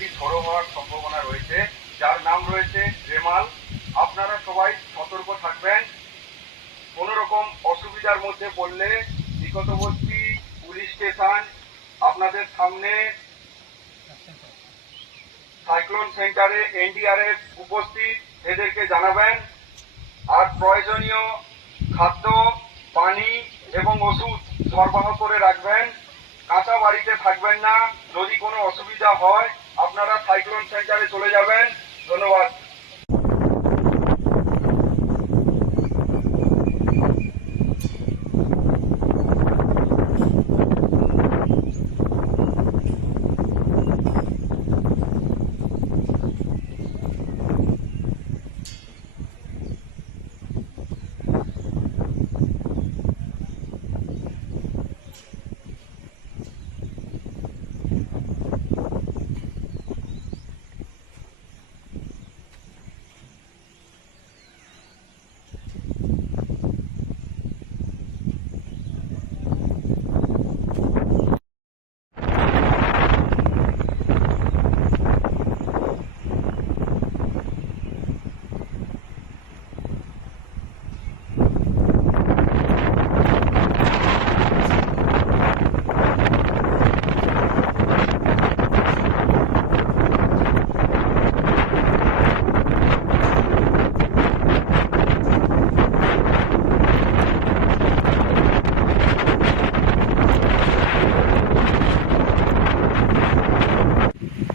একটি ঝড়ো হওয়ার সম্ভাবনা রয়েছে, যার নাম রয়েছে রেমাল। আপনারা সবাই সতর্ক থাকবেন। কোনো রকম অসুবিধার মধ্যে পড়লে নিকটবর্তী পুলিশ স্টেশন, আপনাদের সামনে সাইক্লোন সেন্টারে এনডিআরএফ উপস্থিত, এদেরকে জানাবেন। আর প্রয়োজনীয় খাদ্য, পানি এবং ওষুধ সরবরাহ করে রাখবেন। কাঁচা বাড়িতে থাকবেন না। যদি কোনো অসুবিধা হয় আপনারা সাইক্লোন সেন্টারে চলে যাবেন। ধন্যবাদ।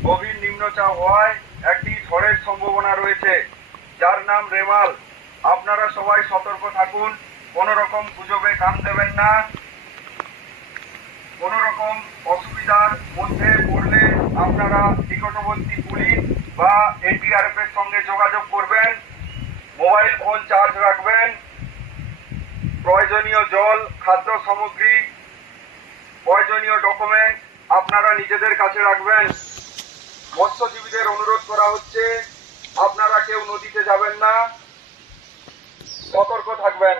গভীর নিম্নচাপ হওয়ায় একটি ঝড়ের সম্ভাবনা রয়েছে, যার নাম রেমাল। আপনারা সবাই সতর্ক থাকুন। কোনো রকম গুজবে কান দেবেন না। কোনো রকম অসুবিধার মধ্যে পড়লে আপনারা নিকটবর্তী পুলিশ বা এনডিআরএফ এর সঙ্গে যোগাযোগ করবেন। মোবাইল ফোন চার্জ রাখবেন। প্রয়োজনীয় জল, খাদ্য সামগ্রী, প্রয়োজনীয় ডকুমেন্ট আপনারা নিজেদের কাছে রাখবেন। মৎস্যজীবীদের অনুরোধ করা হচ্ছে, আপনারা কেউ নদীতে যাবেন না, সতর্ক থাকবেন।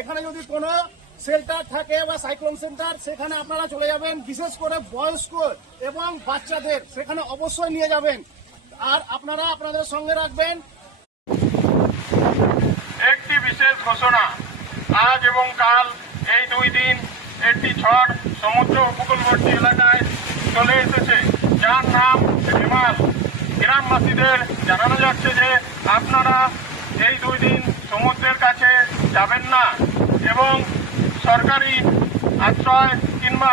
এখানে যদি কোনো শেল্টার থাকে বা সাইক্লোন সেন্টার, সেখানে আপনারা চলে যাবেন। বিশেষ করে বয়স্ক এবং বাচ্চাদের সেখানে অবশ্যই নিয়ে যাবেন। আর আপনারা আপনাদের সঙ্গে রাখবেন। একটি বিশেষ ঘোষণা, আজ এবং কাল এই 2 দিন একটি ঝড় সমুদ্র উপকূলবর্তী এলাকায় চলে এসেছে, যার নাম রেমাল। গ্রামবাসীদের জানানো যাচ্ছে যে আপনারা এই 2 দিন সমুদ্রের কাছে যাবেন না এবং সরকারি আশ্রয় কিংবা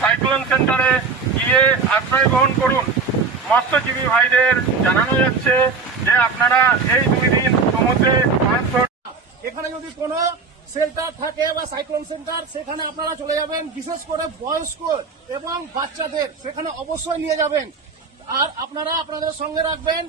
সাইক্লোন সেন্টারে গিয়ে আশ্রয় গ্রহণ করুন। মৎস্যজীবী ভাইদের জানানো যাচ্ছে যে আপনারা এই 2 দিন সমুদ্রে মাছ ধরুন। এখানে যদি কোনো শেল্টার থাকে বা সাইক্লোন সেন্টার, সেখানে আপনারা চলে যাবেন। বিশেষ করে বয়স্ক এবং বাচ্চাদের সেখানে অবশ্যই নিয়ে যাবেন। আর আপনারা আপনাদের সঙ্গে রাখবেন।